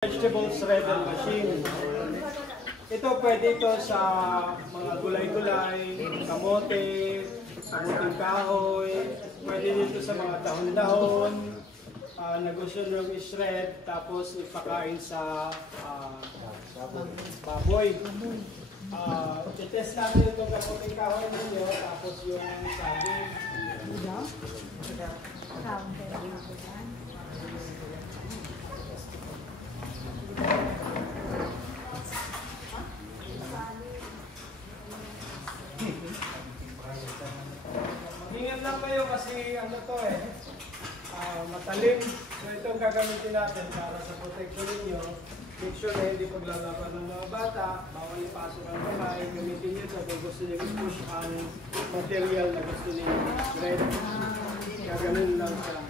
Vegetable shredder machine. Ito pwede ito sa mga gulay-gulay, kamote, kamuting kahoy, pwede dito sa mga dahon-dahon, na gusto nyo i-shred, tapos ipakain sa baboy. I-test natin itong kamuting kahoy ninyo, tapos yung saging. Ingat lang kayo kasi ano to matalim. So ito ang gagamitin natin para sa protection ninyo. Make sure na hindi paglalaban ng mga bata, bawal ipasok ang kamay, gamitin nyo ito kung gusto nyo i-push ang material na gusto nyo i-shred. Gaganon lang siya.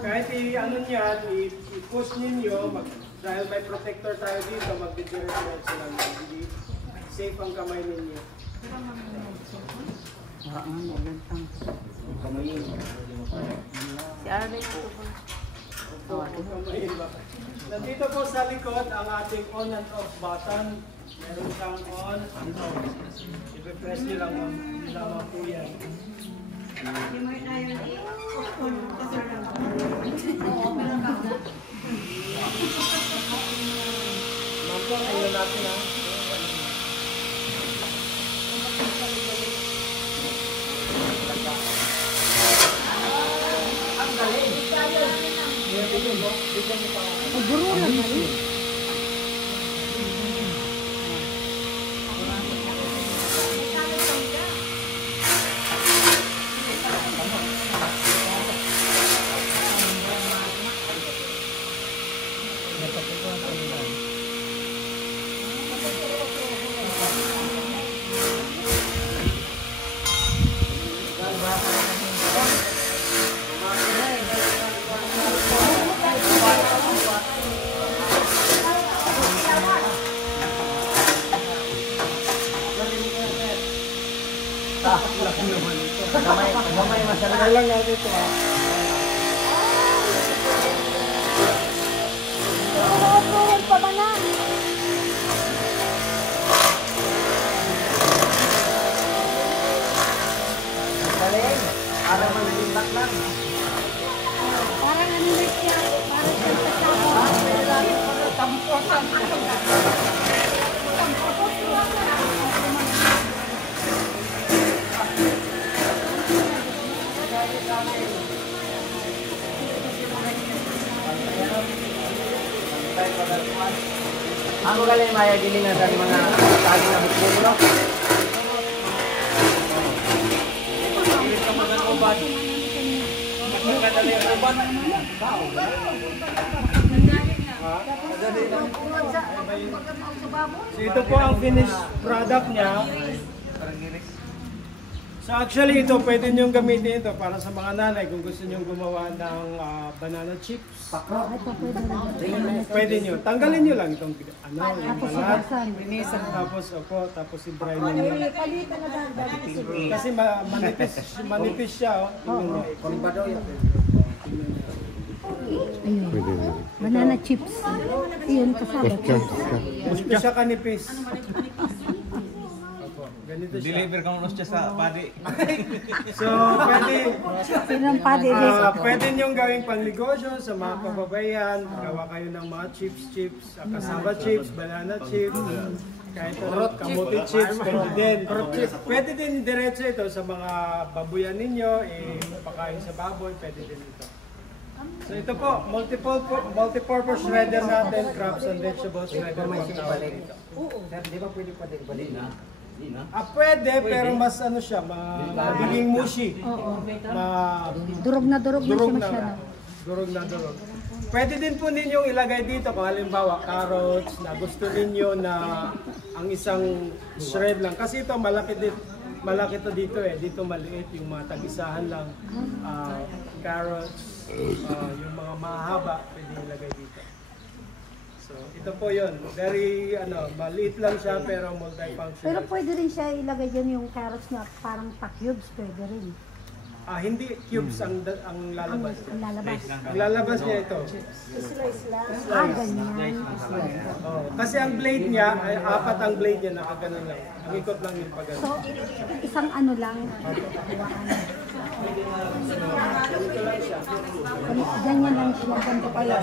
Kahit i-ano niyan, i-push ninyo, dahil may protector tayo dito, mag-direct lang. Hindi safe ang kamay ninyo. Si Arlene po ba? Nandito po sa likod ang ating on and off button. Meron siyang on and off. I-press nyo lang po yan. Mampo, ayun natin ha. Ang galing. Guru lang galing. Gamay masarap lang natin ito ha. Tuwal pa ba na? Galing. Parang malilimbak lang. Parang ano na siya? Parang Ako galing maya gilingan sa mga tagi na bukbuk no. So ito po ang finished product niya. So actually ito pwede nyo gamitin ito para sa mga nanay kung gusto nyo gumawa ng banana chips. Pwede nyo. Tanggalin nyo lang itong yung balat. Tapos i-dry nyo. Kasi manipis siya. banana chips. Iyon kasama. Manipis siya kanipis. Ganito siya. Deliver ka unos sa padi. So, pwede nyong gawing pangnegosyo sa mga kababayan. Gawa kayo ng mga chips, kasaba chips, banana chips, kahit kamote chips, pwede din. Pwede din diretso ito sa mga babuyan ninyo, pakain sa baboy, pwede din ito. So ito po, multi-purpose shredder natin, crops and vegetables shredder. Di ba pwede pa din balik na? Pwede, pero mas ano siya, magiging mushy. Durog na siya masyado. Durog na durog. Pwede din po ninyong ilagay dito kung halimbawa carrots na gusto ninyo na ang isang shred lang. Kasi ito malaki to dito dito maliit yung mga tag-isahan lang. Carrots, yung mga mahaba pwede ilagay dito. So, ito po yun. Very, maliit lang siya pero multifunctional. Pero pwede rin siya ilagay dyan yung carrots na parang pa-cubes, pwede rin. Hindi cubes ang lalabas. Ang lalabas. Ang lalabas niya ito. Ganyan. Kasi ang blade niya, ay 4 ang blade niya, nakaganon lang. Ang ikot lang yung pag So, isang ano lang. Ganyan lang siya. Ganito pala.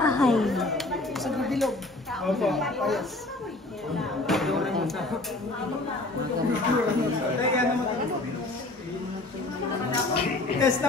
Ahay. Opo. Ay, ano mo? Test na